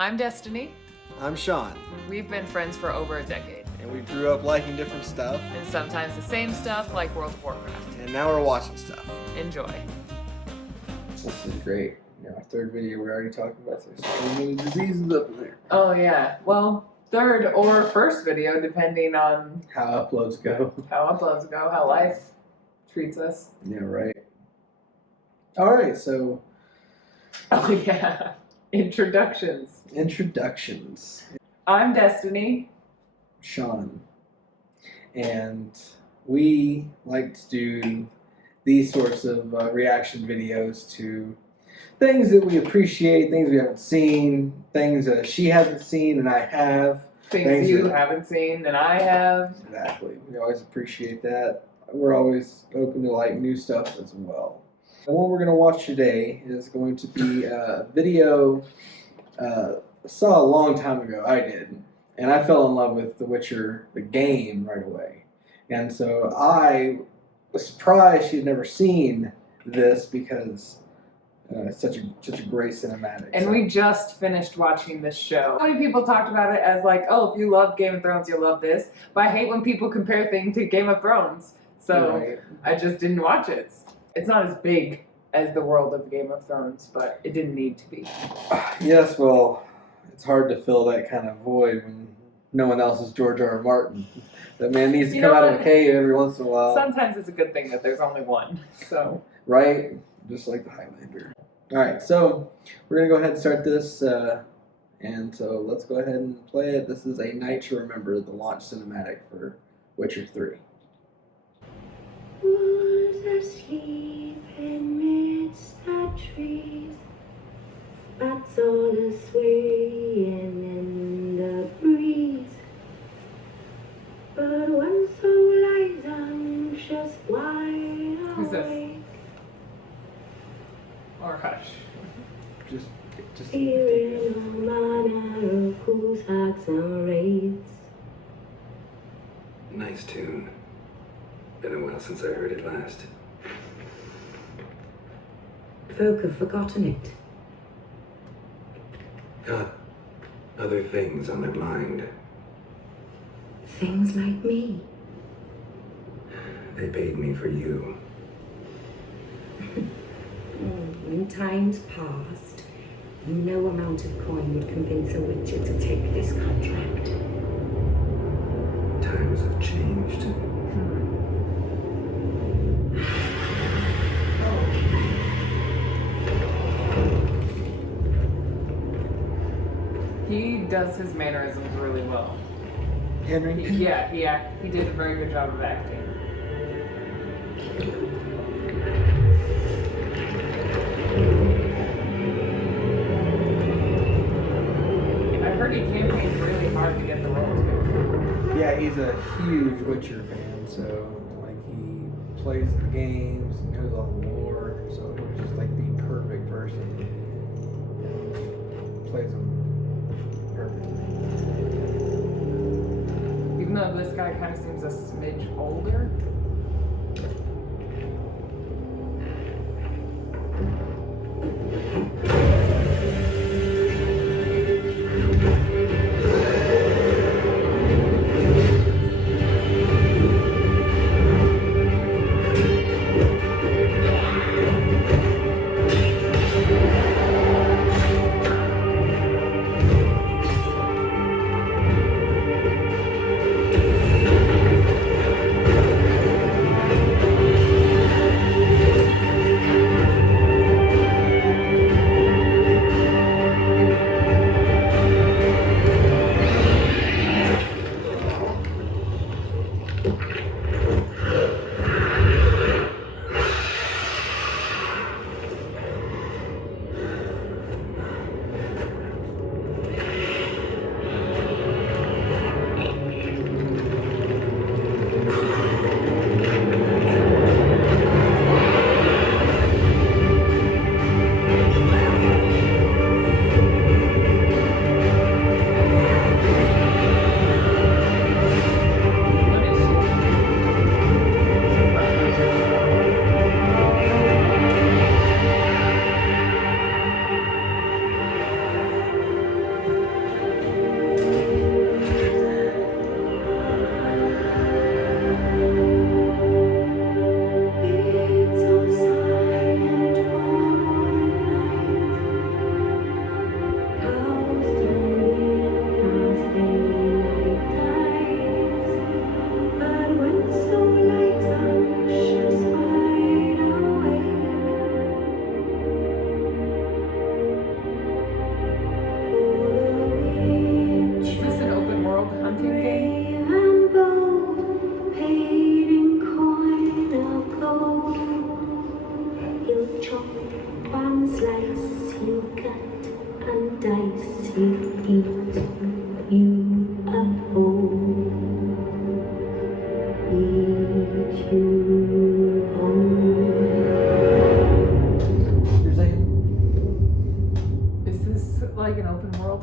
I'm Destiny. I'm Shawn. We've been friends for over a decade. And we grew up liking different stuff. And sometimes the same stuff like World of Warcraft. And now we're watching stuff. Enjoy. This is great. Our third video, we're already talking about this. So many diseases up there. Oh yeah. Well, third or first video, depending on how uploads go. How life treats us. Yeah, right. Alright, so... Oh yeah. Introductions. I'm Destiny. Shawn. And we like to do these sorts of reaction videos to things that we appreciate, things we haven't seen, things that she hasn't seen and I have. Things you haven't seen and I have. Exactly. We always appreciate that. We're always open to like new stuff as well. The one we're going to watch today is going to be a video I saw a long time ago. I did. And I fell in love with The Witcher, the game, right away. And so I was surprised she'd never seen this because it's such a great cinematic. And we just finished watching this show. So many people talked about it as like, oh, if you love Game of Thrones, you'll love this. But I hate when people compare things to Game of Thrones. So right. I just didn't watch it. It's not as big as the world of Game of Thrones, but it didn't need to be. Yes, well, it's hard to fill that kind of void when no one else is George R. R. Martin. That man needs to come out of a cave every once in a while. Sometimes it's a good thing that there's only one. So right? Just like the Highlander. Alright, so we're going to go ahead and start this. And so let's go ahead and play it. This is A Night to Remember, the launch cinematic for Witcher 3. Who's asleep amidst the trees? Bats all a swaying in the breeze. But one soul lies anxious, wide Who's this? awake. or hush. Just Hearing all manner of whose hacks and raids. Nice tune. Been a while since I heard it last. Folk have forgotten it. Got other things on their mind. Things like me. They paid me for you. In times past, no amount of coin would convince a witcher to take this contract. Times have changed. He does his mannerisms really well. Henry? He did a very good job of acting. I heard he campaigned really hard to get the role too. Yeah, he's a huge Witcher fan, so like he plays the games, he knows all the lore, so he was just like the perfect person. Plays them perfectly. Even though this guy kind of seems a smidge older.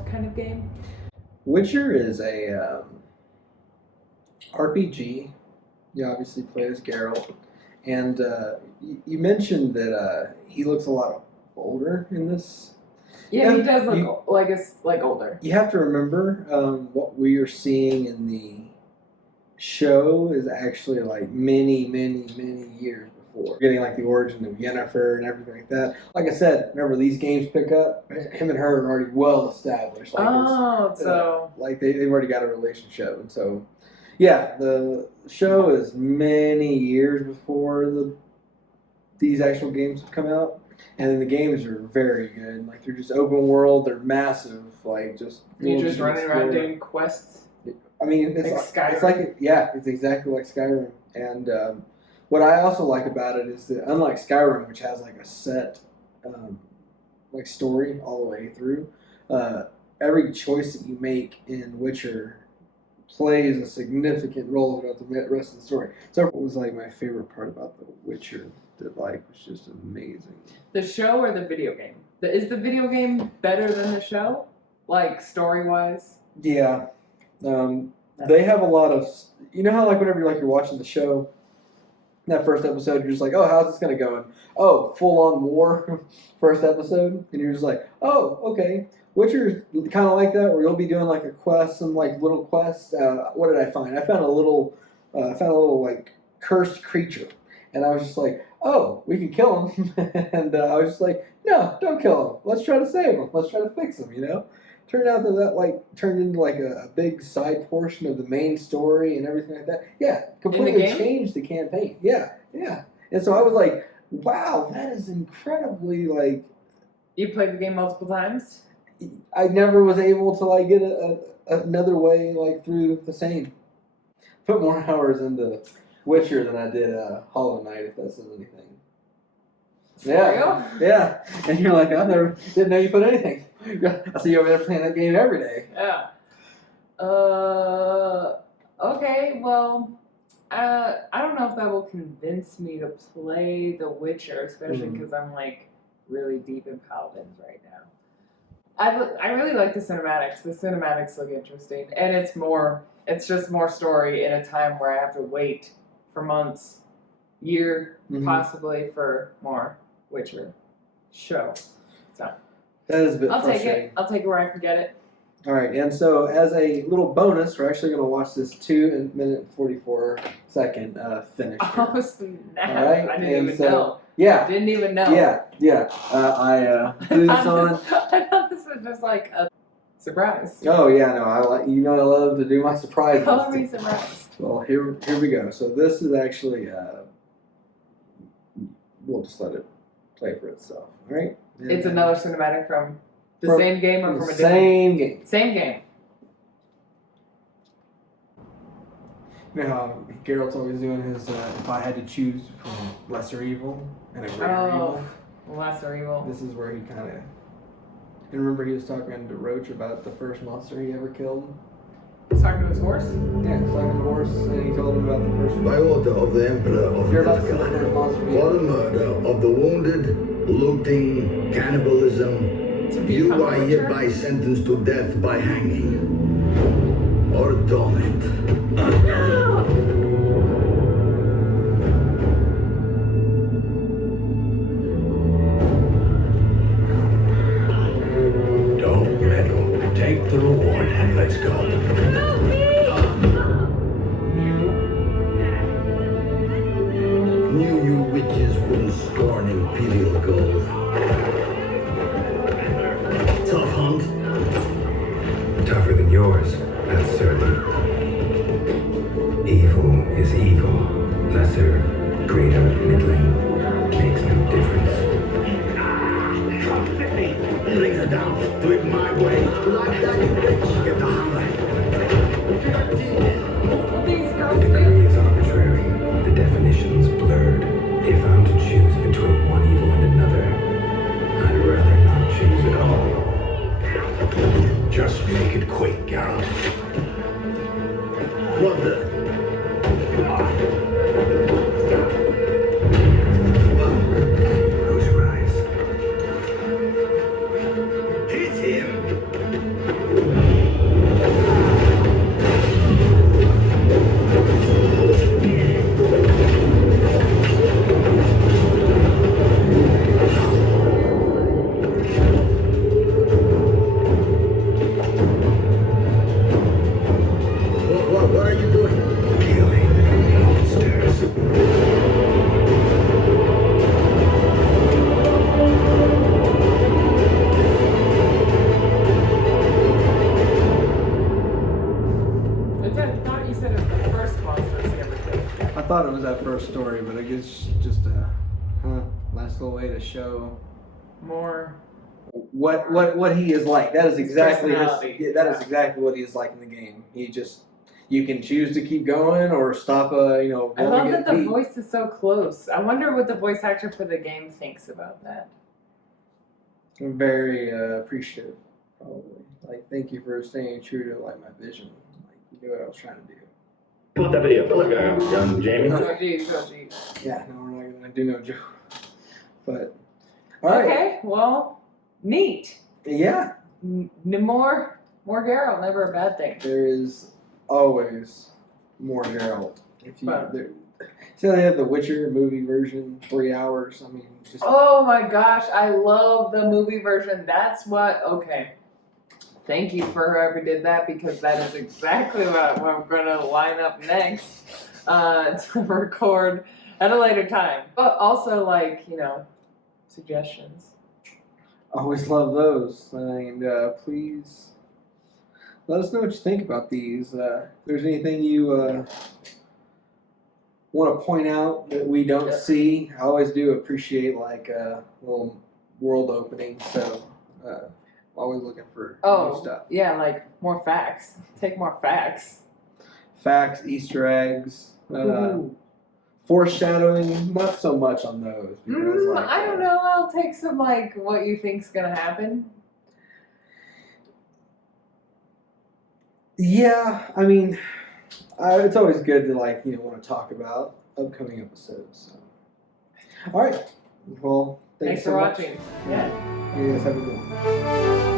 Geralt kind of game? Witcher is a RPG. You obviously play as Geralt, and you mentioned that he looks a lot older in this. Yeah, he does look like older. You have to remember what we are seeing in the show is actually like many, many, many years before. Getting like the origin of Yennefer and everything like that. Like I said, whenever these games pick up, him and her are already well established. Like so like they've already got a relationship, and so yeah, the show is many years before these actual games have come out. And then the games are very good. Like they're just open world. They're massive. Like just you're just running around doing quests. I mean, it's like Skyrim. It's like it's exactly like Skyrim. And what I also like about it is that unlike Skyrim, which has like a set like story all the way through, every choice that you make in Witcher plays a significant role throughout the rest of the story. So it was like my favorite part about The Witcher. That like was just amazing. The show or the video game? Is the video game better than the show? Like story wise? Yeah. They have a lot of, you know how like whenever you're watching the show, that first episode you're just like, oh, how's this gonna go? And oh, full on war first episode, and you're just like, oh, okay. Witcher's kind of like that, where you'll be doing like a quest, some like little quest. What did I find? I found a little like cursed creature, and I was just like, oh, we can kill him. And I was just like, no, don't kill him. Let's try to save him. Let's try to fix him, you know? Turned out that like turned into like a big side portion of the main story and everything like that. Yeah, completely changed the campaign. Yeah. And so I was like, wow, that is incredibly like... You played the game multiple times? I never was able to like get another way like through the same. Put more hours into Witcher than I did Hollow Knight, if that says anything. Yeah. And you're like, I didn't know you put anything. I see you over there playing that game every day. Yeah. Okay, well, I don't know if that will convince me to play The Witcher, especially because I'm like really deep in Paladins right now. I really like the cinematics. The cinematics look interesting, and it's just more story in a time where I have to wait for months, year, possibly for more Witcher show. So that is a bit frustrating. Take it. I'll take it where I can get it. All right, and so as a little bonus, we're actually going to watch this 2-minute and 44-second finish. Oh snap! All right? I didn't even know. Yeah. Didn't even know. Yeah. I threw this on. I thought this was just like a surprise. Oh yeah, no, I love to do my surprises. Color me surprised. Well, here we go. So this is actually we'll just let it play for itself. All right. And it's another cinematic from the same game or from a different same game. Same game. You know how Geralt's always doing his if I had to choose between lesser evil and a greater evil. Lesser evil. This is where he kind of... And remember he was talking to Roach about the first monster he ever killed? He's talking to his horse? Yeah, he's talking to the horse, and he told him about the first... By order of the Emperor of Nilfgaard, for the murder of the wounded, looting, cannibalism, you are hereby sentenced to death by hanging or torment. Don't meddle. Take the reward and let's go. Knew you witches wouldn't scorn imperial gold. Tough hunt. Tougher than yours, that's certain. Evil is evil. Lesser, greater, middling, makes no difference. Bring her down. Do it my way. Like that, you bitch. Get the hammer. The decree is arbitrary. The definition's blurred. If I'm to choose between one evil and another, I'd rather not choose at all. Just make it quick, Geralt. What the? Close your eyes. Hit him! thought it was that first story, but I guess just a nice little way to show More. what he is like. That is exactly Personality. that is exactly what he is like in the game. You can choose to keep going or stop I love that the voice is so close. I wonder what the voice actor for the game thinks about that. I'm very appreciative, probably. Like, thank you for staying true to like my vision. Like, you knew what I was trying to do. Pull up that video. Look, young Jamie. Oh geez, oh geez. Yeah, no, we're not gonna do no joke. But all right. Okay, well, neat. Yeah, More Geralt, never a bad thing. there is always more Geralt. If you But- see how they have the Witcher movie version, 3 hours. I mean, just Oh my gosh, I love the movie version. That's what. Okay. Thank you for whoever did that, because that is exactly what we're gonna line up next to record at a later time. But also, like, suggestions. always love those. And please let us know what you think about these. If there's anything you want to point out that we don't see, I always do appreciate like a little world opening. So always looking for new stuff. Yeah, like more facts. Take more facts. Facts, Easter eggs, Ooh. foreshadowing. Not so much on those because I don't know. I'll take some like what you think's gonna happen. Yeah, I mean, it's always good to want to talk about upcoming episodes. So. All right. Well, Thanks so for much. watching. Yeah. You guys have a good one.